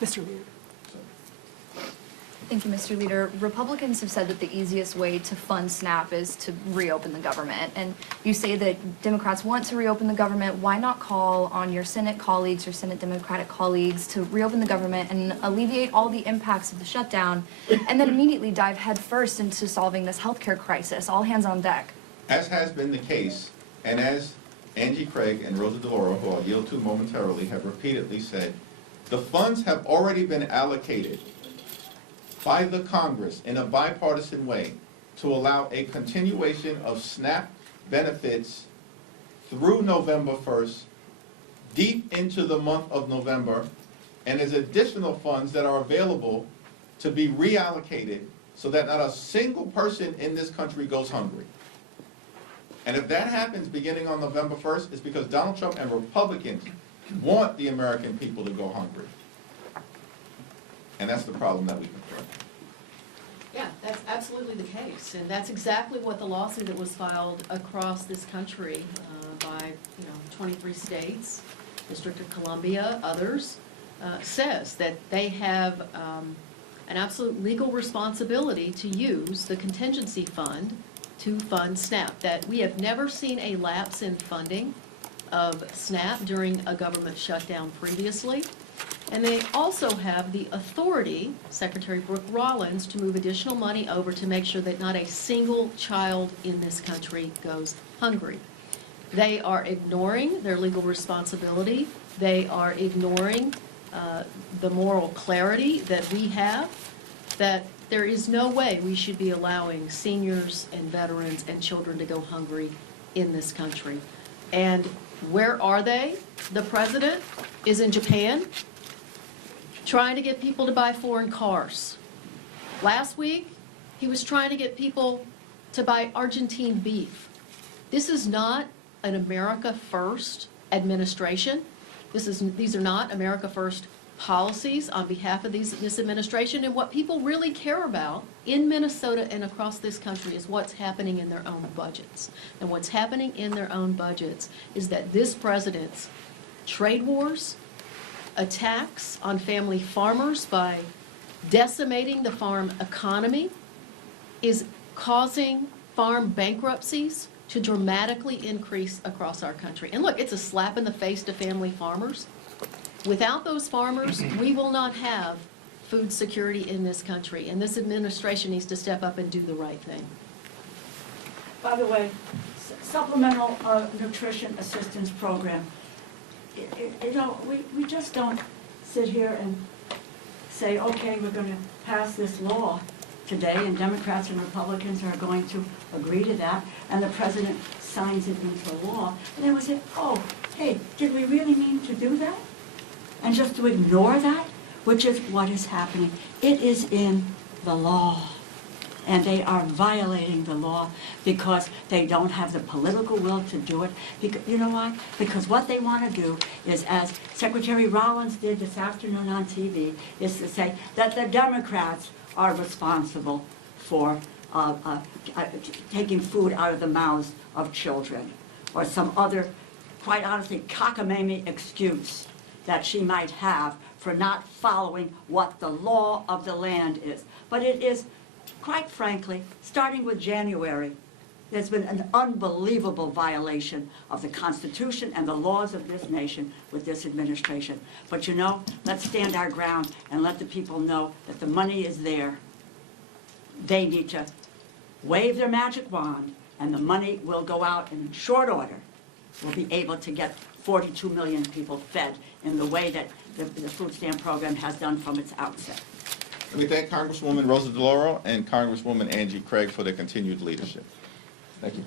Mr. Leader. Thank you, Mr. Leader. Republicans have said that the easiest way to fund SNAP is to reopen the government. And you say that Democrats want to reopen the government. Why not call on your Senate colleagues, your Senate Democratic colleagues, to reopen the government and alleviate all the impacts of the shutdown, and then immediately dive headfirst into solving this healthcare crisis? All hands on deck. As has been the case, and as Angie Craig and Rosa DeLauro, who I'll yield to momentarily, have repeatedly said, the funds have already been allocated by the Congress in a bipartisan way to allow a continuation of SNAP benefits through November 1st, deep into the month of November, and there's additional funds that are available to be reallocated so that not a single person in this country goes hungry. And if that happens beginning on November 1st, it's because Donald Trump and Republicans want the American people to go hungry. And that's the problem that we confront. Yeah, that's absolutely the case, and that's exactly what the lawsuit that was filed across this country by 23 states, District of Columbia, others, says that they have an absolute legal responsibility to use the contingency fund to fund SNAP. That we have never seen a lapse in funding of SNAP during a government shutdown previously. And they also have the authority, Secretary Brooke Rollins, to move additional money over to make sure that not a single child in this country goes hungry. They are ignoring their legal responsibility. They are ignoring the moral clarity that we have, that there is no way we should be allowing seniors and veterans and children to go hungry in this country. And where are they? The president is in Japan, trying to get people to buy foreign cars. Last week, he was trying to get people to buy Argentine beef. This is not an America First administration. These are not America First policies on behalf of this administration. And what people really care about in Minnesota and across this country is what's happening in their own budgets. And what's happening in their own budgets is that this president's trade wars, attacks on family farmers by decimating the farm economy, is causing farm bankruptcies to dramatically increase across our country. And look, it's a slap in the face to family farmers. Without those farmers, we will not have food security in this country, and this administration needs to step up and do the right thing. By the way, supplemental nutrition assistance program. We just don't sit here and say, okay, we're going to pass this law today, and Democrats and Republicans are going to agree to that, and the president signs it into law, and then we say, oh, hey, did we really mean to do that? And just to ignore that, which is what is happening. It is in the law. And they are violating the law because they don't have the political will to do it. Because, you know why? Because what they want to do is, as Secretary Rollins did this afternoon on TV, is to say that the Democrats are responsible for taking food out of the mouths of children, or some other, quite honestly, cockamamie excuse that she might have for not following what the law of the land is. But it is, quite frankly, starting with January, there's been an unbelievable violation of the Constitution and the laws of this nation with this administration. But let's stand our ground and let the people know that the money is there. They need to wave their magic wand, and the money will go out, and in short order, we'll be able to get 42 million people fed in the way that the food stamp program has done from its outset. We thank Congresswoman Rosa DeLauro and Congresswoman Angie Craig for their continued leadership. Thank you.